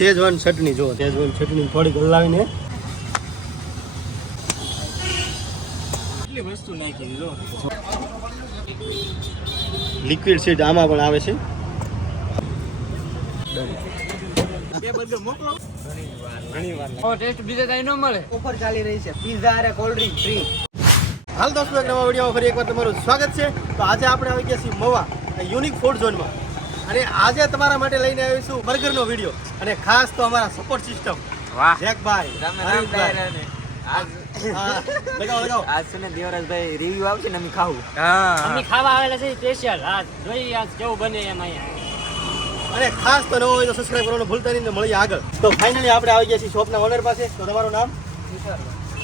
Schezwan ચટણી જો Schezwan ચટણી થોડીક હલાવીને કેટલી વસ્તુ નાખી જો લિક્વિડ સીડ આમાં પણ આવે છે. એ બધું મોકલો ઘણીવાર ટેસ્ટ બીજા કઈ ન મળે. ઓફર ચાલી રહી છે પિઝા અને કોલ્ડ ડ્રિંક ફ્રી. હાલ દોસ્તો એક નવા વિડીયોમાં ફરી એકવાર તમારું સ્વાગત છે. તો આજે આપણે આવી ગયા છીએ મવા યુનિક ફૂડ ઝોનમાં અને આજે તમારા માટે લઈને આવીશું બર્ગરનો વિડીયો અને ખાસ તો અમારા સપોર્ટ સિસ્ટમ વાહ જેકભાઈ હરીશભાઈ. લગાવો આજ છે ને દેવરાજભાઈ રિવ્યુ આવશે ને અમે ખાવું. અમે ખાવા આવેલા છે સ્પેશિયલ. હા જોઈએ આજ કેવું બને એમ અહીંયા. અને ખાસ તો નવો હોય તો સબસ્ક્રાઇબ કરવાનું ભૂલતા નહીં. મળીએ આગળ. તો ફાઇનલી આપણે આવી ગયા છીએ શોપના ઓનર પાસે. તો તમારું નામ?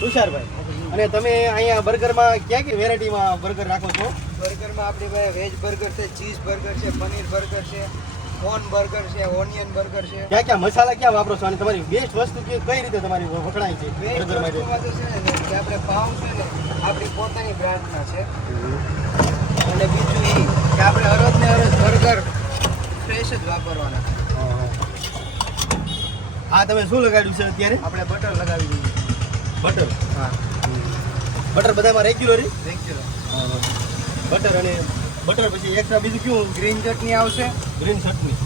તુષારભાઈ. અને તમે અહીંયા બર્ગરમાં ક્યાં ક્યાં વેરાયટીમાં બર્ગર રાખો છો? બર્ગરમાં આપણી પાસે વેજ બર્ગર છે, ચીઝ બર્ગર છે, પનીર બર્ગર છે, કોર્ન બર્ગર છે, ઓનિયન બર્ગર છે. ક્યાં ક્યાં મસાલા ક્યાં વાપરો છો અને તમારી બેસ્ટ વસ્તુ કઈ રીતે તમારી વખણાય છે વેજ બર્ગર માટે? વસ્તુમાં તો છે ને જે આપણે પાઉં છે ને આપણી પોતાની બ્રાન્ડના છે. અને બીજું એ કે આપણે હરોજને હરોજ બર્ગર ફ્રેશ જ વાપરવાના. હા તમે શું લગાડ્યું છે અત્યારે? આપણે બટર લગાવી દઈએ. બટર. હા બટર બધામાં રેગ્યુલર રેગ્યુલર. બટર અને બટર પછી એક્સ્ટ્રા બીજું કયું? ગ્રીન ચટણી આવશે. ગ્રીન ચટણી.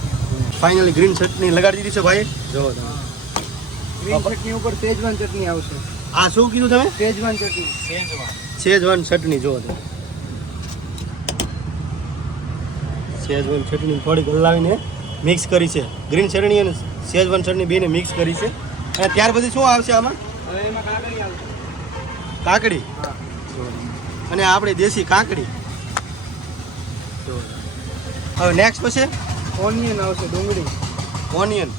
ફાઇનલી ગ્રીન ચટણી લગાડી દીધી છે ભાઈ. જો તમે ગ્રીન ચટણી ઉપર શેઝવાન ચટણી આવશે. આ શું કીધું તમે? શેઝવાન ચટણી. શેઝવાન ચટણી જો તમે શેઝવાન ચટણી થોડીક હલાવીને મિક્સ કરી છે. ગ્રીન ચટણી અને શેઝવાન ચટણી બેને મિક્સ કરી છે. અને ત્યાર પછી શું આવશે આમાં? હવે એમાં કાકડી આવશે. કાકડી. હા. અને આપણે દેશી કાકડી. હવે નેક્સ્ટ પછી ઓનિયન આવશે. ડુંગળી. ઓનિયન.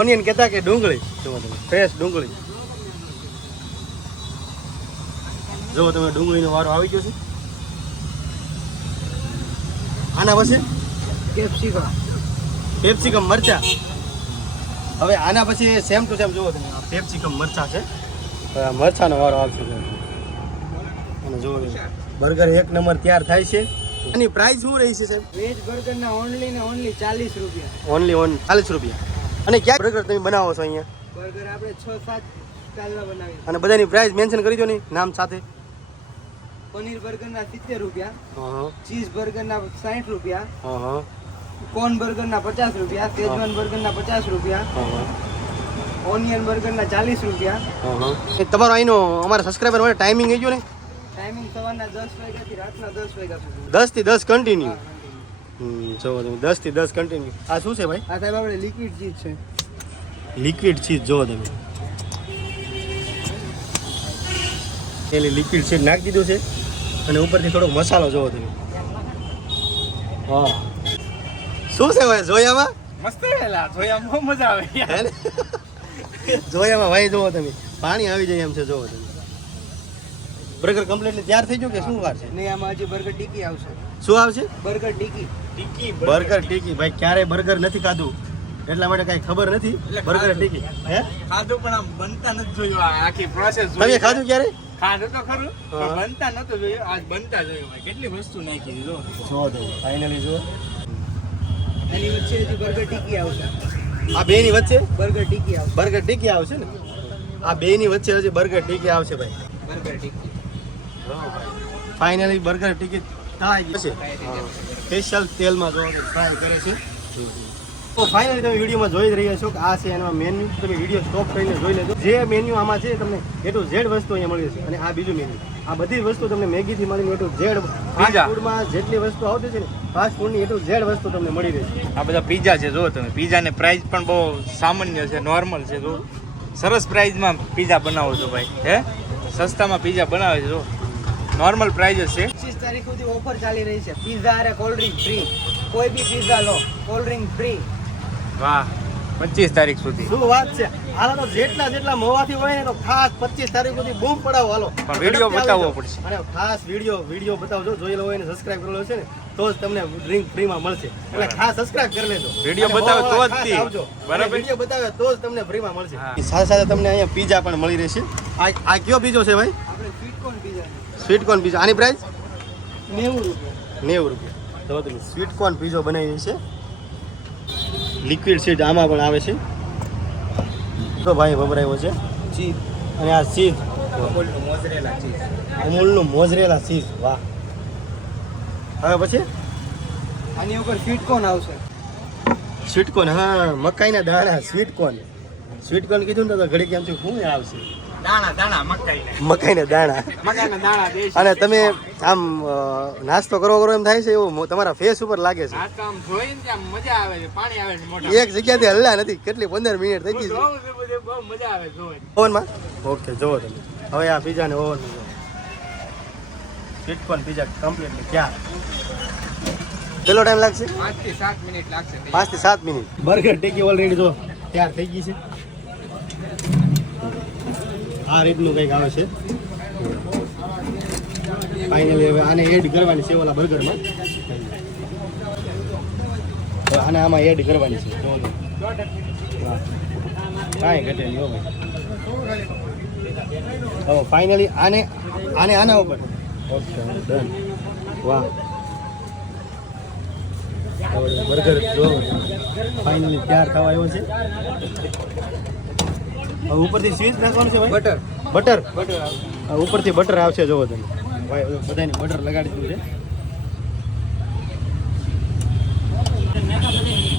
ઓનિયન કહેતા કે ડુંગળી? જુઓ તમે ફ્રેશ ડુંગળી. જુઓ તમે ડુંગળીનો વારો આવી ગયો છે. આના પછી કેપ્સિકમ. પેપ્સિકમ મરચા. હવે આના પછી સેમ ટુ સેમ જુઓ તમે પેપ્સિકમ મરચા છે. હવે આ મરચાનો વારો આવશે. અને જુઓ બર્ગર એક નંબર તૈયાર થાય છે. એની પ્રાઇસ શું રહી છે સાહેબ? વેજ બર્ગરના ઓનલી ને ઓનલી 40 રૂપિયા. ઓનલી 40 રૂપિયા. અને ક્યાં બર્ગર તમે બનાવો છો અહીંયા? બર્ગર આપણે 6-7 સ્ટાઇલમાં બનાવીએ. અને બધાની પ્રાઇસ મેન્શન કરી દો ને નામ સાથે. પનીર બર્ગરના 70 રૂપિયા, હા ચીઝ બર્ગરના 60 રૂપિયા, હા કોર્ન બર્ગરના 50 રૂપિયા, શેઝવાન બર્ગરના 50 રૂપિયા, હા ઓનિયન બર્ગરના 40 રૂપિયા. તમારો અહીંનો અમારા સબસ્ક્રાઈબર માટે ટાઈમિંગ કહી ગયો ને? ટાઈમિંગ સવારના 10 વાગ્યાથી રાતના 10 વાગ્યા સુધી. 10 થી 10 કન્ટિન્યુ. હા, જો તમે 10 થી 10 કન્ટિન્યુ. આ શું છે ભાઈ? આ સાહેબ આપણે લિક્વિડ ચીઝ છે. લિક્વિડ ચીઝ જો તમે એટલે લિક્વિડ ચીઝ નાખી દીધું છે અને ઉપરથી થોડો મસાલો જોવો તમે. હા શું છે ભાઈ જોયામાં? મસ્ત વેલા જોયા બહુ મજા આવે. હે ને? જોયામાં ભાઈ જોવો તમે પાણી આવી જાય એમ છે. જોવો તમે બર્ગર કમ્પ્લીટલી તૈયાર થઈ ગયું કે શું વાર છે? ને આમાં હજી બર્ગર ટીકી આવશે. શું આવશે? બર્ગર ટીકી. બર્ગર ટીકી. ભાઈ ક્યારેય બર્ગર નથી ખાધું એટલા માટે કઈ ખબર નથી. બર્ગર ટીકી હે ખાધું પણ આમ બનતા નથી જોયું. આ આખી પ્રોસેસ તમે ખાધું ક્યારે? ખાધું તો ખરું હા. પણ બનતા નતું જોયું. આજ બનતા જોયું. ભાઈ કેટલી વસ્તુ નાખી જો. જો તો ફાઇનલી જો એની વચ્ચે હજી બર્ગર ટીકી આવશે. આ બે ની વચ્ચે બર્ગર ટીકી આવશે. બર્ગર ટીકી આવશે ને? આ બે ની વચ્ચે હજી બર્ગર ટીકી આવશે ભાઈ. બર્ગર ટીકી. ફાઇનલી બર્ગર ટીકી તળાઈ ગઈ છે. સ્પેશિયલ તેલમાં જો ફ્રાય કરે છે. તો ફાઇનલી તમે વિડીયોમાં જોઈ જ રહ્યા છો કે આ છે એનો મેન્યુ. તમે વિડીયો સ્ટોપ કરીને જોઈ લેજો. જે મેન્યુ આમાં છે તમને એ ટુ ઝેડ વસ્તુ અહીંયા મળી છે. અને આ બીજું મેન્યુ. આ બધી વસ્તુ તમને મેગીથી મળીને એ ટુ ઝેડ ફાસ્ટ ફૂડમાં જેટલી વસ્તુ આવતી છે ને ફાસ્ટ ફૂડની એ ટુ ઝેડ વસ્તુ તમને મળી રહેશે. આ બધા પીઝા છે જો તમે. પીઝાની પ્રાઇસ પણ બહુ સામાન્ય છે, નોર્મલ છે. જો સરસ પ્રાઇસમાં પીઝા બનાવો છો ભાઈ. હે સસ્તામાં પીઝા બનાવે છે જો. નોર્મલ પ્રાઇસ જ છે. 25 તારીખ સુધી ઓફર ચાલી રહી છે. પિઝા અને કોલ્ડ ડ્રિંક ફ્રી. કોઈ બી પિઝા લો કોલ્ડ ડ્રિંક ફ્રી. વાહ 25 તારીખ સુધી. શું વાત છે? હાલો તો જેટલા મોવાથી હોય ને તો ખાસ 25 તારીખ સુધી બૂમ પડાવો. હાલો પણ વિડીયો બતાવવો પડશે. અને ખાસ વિડીયો બતાવજો. જોયેલો હોય ને સબસ્ક્રાઇબ કરેલો છે ને તો જ તમને ડ્રિંક ફ્રીમાં મળશે. એટલે ખાસ સબસ્ક્રાઇબ કરી લેજો. વિડીયો બતાવે તો જ થી. બરાબર વિડીયો બતાવે તો જ તમને ફ્રીમાં મળશે. સાથે સાથે તમને અહીંયા પીઝા પણ મળી રહેશે. આ કયો પીઝો છે ભાઈ? આપણે sweet corn pizza. Sweet corn pizza. આની પ્રાઇસ 90 રૂપિયા. 90 રૂપિયા. તો તમે સ્વીટ કોર્ન પીઝો બનાવી છે. લિક્વિડ સીડ આમાં પણ આવે છે. તો ભાઈ વપરાયો છે ચીઝ અને આ ચીઝ અમૂલનું મોઝરેલા ચીઝ. અમૂલનું મોઝરેલા ચીઝ. વાહ. હવે પછી આની ઉપર સ્વીટકોર્ન આવશે. સ્વીટકોર્ન. હા, મકાઈના દાણા સ્વીટકોર્ન. સ્વીટકોર્ન કીધું ને તો ઘડી કેમ થયું શું આવશે? દાણા મકાઈને મકાઈના દાણા. મકાઈના દાણા દેશી. અને તમે આમ નાસ્તો કરો એમ થાય છે એવું તમારા ફેસ ઉપર લાગે છે. આ તો આમ જોઈને ત્યાં મજા આવે છે, પાણી આવે છે મોઢા. એક જગ્યાથી હલ્લા નથી. કેટલી 15 મિનિટ થઈ ગઈ છે બહુ મજા આવે જોવાની. ઓવનમાં. ઓકે, જોવો તમે. હવે આ પીઝાને ઓવન સ્વીટકોર્ન પીઝા કમ્પ્લીટલી ક્યાં કેટલો ટાઈમ લાગશે? 5 થી 7 મિનિટ લાગશે. 5 થી 7 મિનિટ. બર્ગર ટેકી ઓલરેડી જો તૈયાર થઈ ગઈ છે. આ રીતનું કંઈક આવે છે. ફાઇનલી હવે આને એડ કરવાની છે ઓલા બર્ગરમાં. તો આને આમાં એડ કરવાની છે. જો કાંઈ ઘટે નહીં હો ભાઈ. હવે ફાઇનલી આના ઉપર. Okay, done. વાહ. બર્ગર જો ફાઇનલી તૈયાર થવા આવ્યો છે. હવે ઉપરથી ચીઝ નાખવાનું છે ભાઈ. બટર બટર બટર આવશે. ઉપરથી બટર આવશે. જોવો તમે ભાઈ, બધાને બટર લગાડી દીધું છે.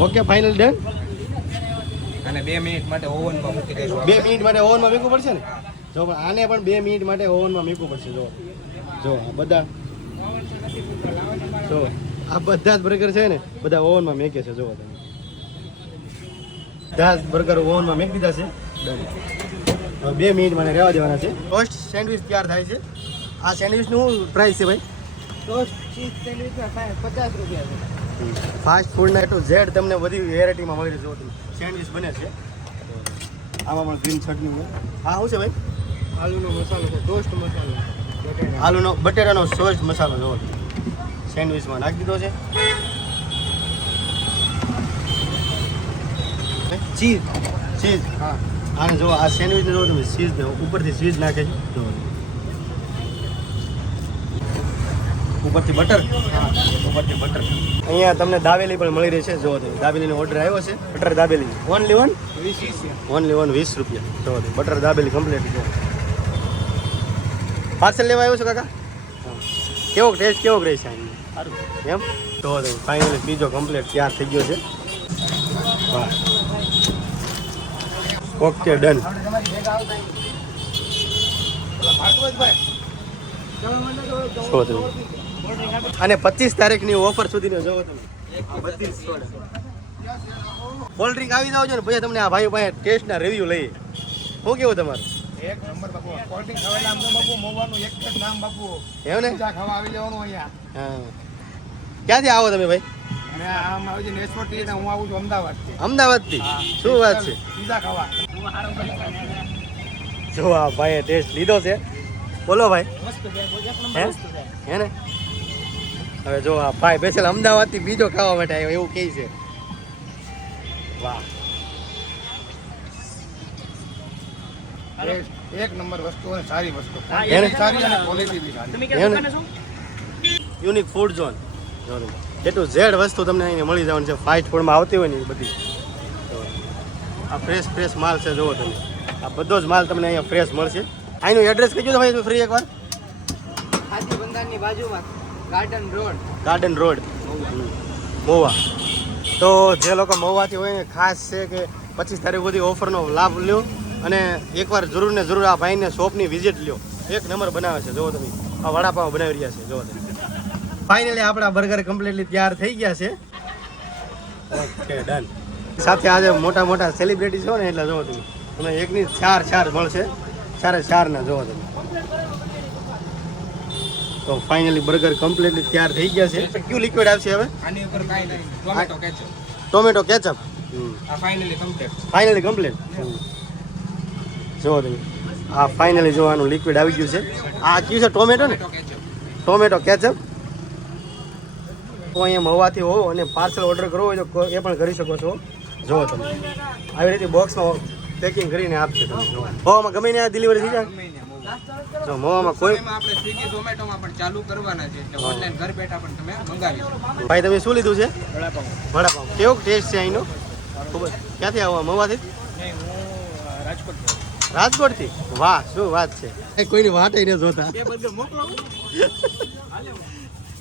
Okay, final done. અને 2 મિનિટ માટે ઓવનમાં મૂકી દેજો. 2 મિનિટ માટે ઓવનમાં મૂકવું પડશે ને? જો પણ આને પણ 2 મિનિટ માટે ઓવનમાં મૂકવું પડશે. જો આ બધા જો આ બધા જ બર્ગર છે ને બધા ઓવનમાં મેકે છે. જોવો તમે બધા જ બર્ગર ઓવનમાં મેકી દીધા છે. ડન. હવે 2 મિનિટ મને રહેવા દેવાના છે. ટોસ્ટ સેન્ડવિચ તૈયાર થાય છે. આ સેન્ડવિચનું શું પ્રાઇસ છે ભાઈ? ટોસ્ટ ચીઝ સેન્ડવિચના 50 રૂપિયા છે. ફાસ્ટ ફૂડના ટુ ઝેડ તમને બધી વેરાયટીમાં મળી રહેશે. તમે સેન્ડવિચ બને છે. આમાં પણ ગ્રીન ચટણી છે. હા, શું છે ભાઈ? આલુનો મસાલો છે, ટોસ્ટ મસાલો. આલુનો બટેટાનો સોસ મસાલો જોવો તમે સેન્ડવિચમાં નાખી દીધો છે. ચીઝ. ચીઝ. હા. આને જો આ સેન્ડવિચને જો તમે ચીઝ ઉપરથી ચીઝ નાખે છે. જો ઉપરથી બટર. હા, ઉપરથી બટર. અહીંયા તમને દાબેલી પણ મળી રહી છે. જો તમે દાબેલીનો ઓર્ડર આવ્યો છે. બટર દાબેલી ઓનલી 1 20 રૂપિયા. જો તમે બટર દાબેલી કમ્પ્લીટ છે. પાર્સલ લેવા આવ્યો છો કાકા? કેવો ટેસ્ટ કેવો રહે છે અહીં? સારું એમ. તો ફાઇનલી બીજો કમ્પ્લીટ તૈયાર થઈ ગયો છે. વાહ. Okay, done. અને 25 તારીખની ઓફર સુધીનો જોવો તમે. 32 સોડા. કોલ્ડ ડ્રિંક આવી જાવ છો ને પછી તમને આ ભાઈ પાસે ટેસ્ટના રિવ્યુ લઈએ. શું કેવું તમારું? એક નંબર બાપુ. કોલ્ડ ડ્રિંક ખાવા નામ તો બાપુ મોવાનું એક જ નામ બાપુ. એવું ને? પીઝા ખાવા આવી જવાનું અહીંયા. હા. ક્યાંથી આવો તમે ભાઈ? અને આમ આવી છે નેસપોર્ટ થી હું આવું છું અમદાવાદથી. અમદાવાદથી. શું વાત છે? પીઝા ખાવા. જો આ ભાઈએ ટેસ્ટ લીધો છે. બોલો ભાઈ. મસ્ત છે, એક નંબર હે? મસ્ત છે. હે ને? હવે જો આ ભાઈ સ્પેશિયલ અમદાવાદથી બીજો ખાવા માટે આવ્યો એવું કહે છે. વાહ. એક નંબર વસ્તુ અને સારી વસ્તુ. એને? સારી અને ક્વોલિટી બી સારી. એમ ને? Unique food zone. એટલું ઝેડ વસ્તુ તમને અહીં મળી જવાની છે. ફાસ્ટ ફૂડમાં આવતી હોય ને એ બધી. આ ફ્રેશ માલ છે. જુઓ તમે આ બધો જ માલ તમને અહીંયા ફ્રેશ મળશે. અહીંનું એડ્રેસ કહીજો તો ભાઈ ફ્રી એકવાર. હાથી બંધારની બાજુમાં ગાર્ડન રોડ મહુવા. તો જે લોકો મહુવાથી હોય ને ખાસ છે કે 25 તારીખ સુધી ઓફરનો લાભ લ્યો અને એકવાર જરૂર ને જરૂર આ ભાઈને શોપની વિઝિટ લ્યો. એક નંબર બનાવે છે. જુઓ તમે આ વડાપાવ બનાવી રહ્યા છે. જુઓ તમે ફાઇનલી આપણા બર્ગર કમ્પ્લીટલી તૈયાર થઈ ગયા છે. Okay, done. સાથે આજે મોટા સેલિબ્રિટી છો ને એટલે જુઓ તમે તમે એકની 4 મળશે. 4 ના જુઓ તમે. તો ફાઇનલી બર્ગર કમ્પ્લીટલી તૈયાર થઈ ગયા છે. કયું લિક્વિડ આવશે હવે? આની ઉપર કાંઈ નહીં. Tomato ketchup. Tomato ketchup. આ ફાઇનલી કમ્પ્લીટ. જુઓ તમે આ ફાઇનલી જો આનું લિક્વિડ આવી ગયું છે. આ કયું છે? ટોમેટો ને? Tomato ketchup. તો અહીંયા મહુવાથી હો અને પાર્સલ ઓર્ડર કરવો હોય તો એ પણ કરી શકો છો. જુઓ તમે આવી રીતે બોક્સમાં પેકિંગ કરીને આપશે. તમે મહુવામાં ગમે ને આ ડિલિવરી થઈ જાય. જો મહુવામાં કોઈ આપણે સ્વિગી ઝોમેટોમાં પણ ચાલુ કરવાના છે એટલે ઓનલાઈન ઘર બેઠા પણ તમે મંગાવી શકો. ભાઈ તમે શું લીધું છે? વડાપાઉં. વડાપાવ. કેવો ટેસ્ટ છે અહીંનો? ખૂબ જ. ક્યાંથી આવવા? મહુવાથી? નહીં, હું રાજકોટથી વાહ શું વાત છે એ કોઈની વાટે ન જોતા એ બધું મોકલો.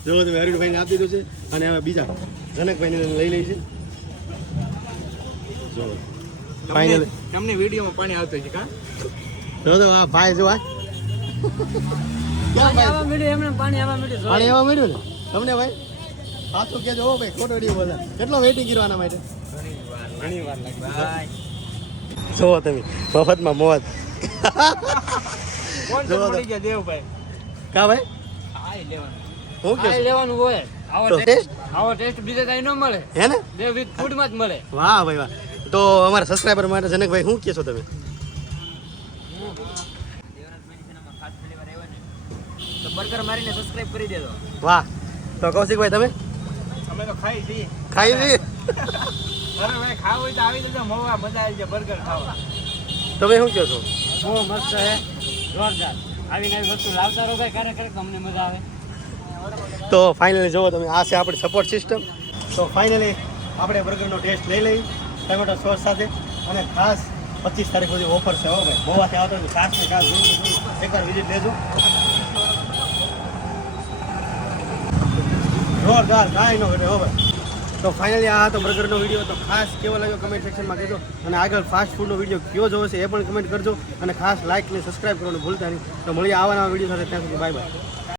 જો તમે હરીશભાઈને આપી દીધું છે અને હવે બીજા જનકભાઈને લઈ લઈ છે જો ફાઇનલ તમને વિડીયોમાં પાણી આવતું છે કા? જો તો આ ભાઈ જો આ પાણી આવવા મળ્યું એમને પાણી આવવા મળ્યું પાણી એવા મળ્યું ને તમને ભાઈ સાચું કેજો હો ભાઈ ખોટો ડીઓ બોલે કેટલો વેઇટિંગ કરવાના માટે ઘણી વાર લાગે ભાઈ. જો તમે મફતમાં મોજ કોણ જો તો. મળી ગયા દેવભાઈ? કા ભાઈ આય લેવાનું. હું કે લેવાનું હોય તો ટેસ્ટ આવો ટેસ્ટ બીજે કઈ ન મળે હે ને બે વીક ફૂડમાં જ મળે વાહ ભાઈ વાહ તો અમારા સબસ્ક્રાઈબર માટે જનકભાઈ શું કહેશો તમે તો બર્ગર મારીને સબસ્ક્રાઇબ કરી દેજો વાહ તો કૌશિકભાઈ તમે અમે તો ખાઈ છીએ. ખાઈ લી અરે ભાઈ ખાવું હોય તો આવી જજો મવા, મજા આવી જાય બર્ગર ખાવા. તમે શું કહો છો બહુ મસ્ત છે જોરદાર આવીને આવી વસ્તુ લાવતા રહો ભાઈ ક્યારેક ક્યારેક અમને મજા આવે તો ફાઇનલી જુઓ તમે આ છે આપણી સપોર્ટ સિસ્ટમ તો ફાઇનલી આપણે બર્ગરનો ટેસ્ટ લઈ લઈ ટમેટો સોસ સાથે અને ખાસ 25 તારીખ સુધી ઓફર છે હો ભાઈ ગોવાથી આવતો તો ખાસ ને ખાસ એકવાર વિઝિટ લેજો જોરદાર કાંઈ ન ઘટે હો ભાઈ તો ફાઇનલી આ હતો બર્ગરનો વિડીયો તો ખાસ કેવો લાગ્યો કમેન્ટ સેક્શનમાં કહેજો અને આગળ ફાસ્ટ ફૂડનો વિડીયો કયો જોવો છે એ પણ કમેન્ટ કરજો અને ખાસ લાઇક અને સબસ્ક્રાઈબ કરવાનું ભૂલતા નહીં તો મળીએ આવા નવા વિડીયો સાથે ત્યાં સુધી બાય બાય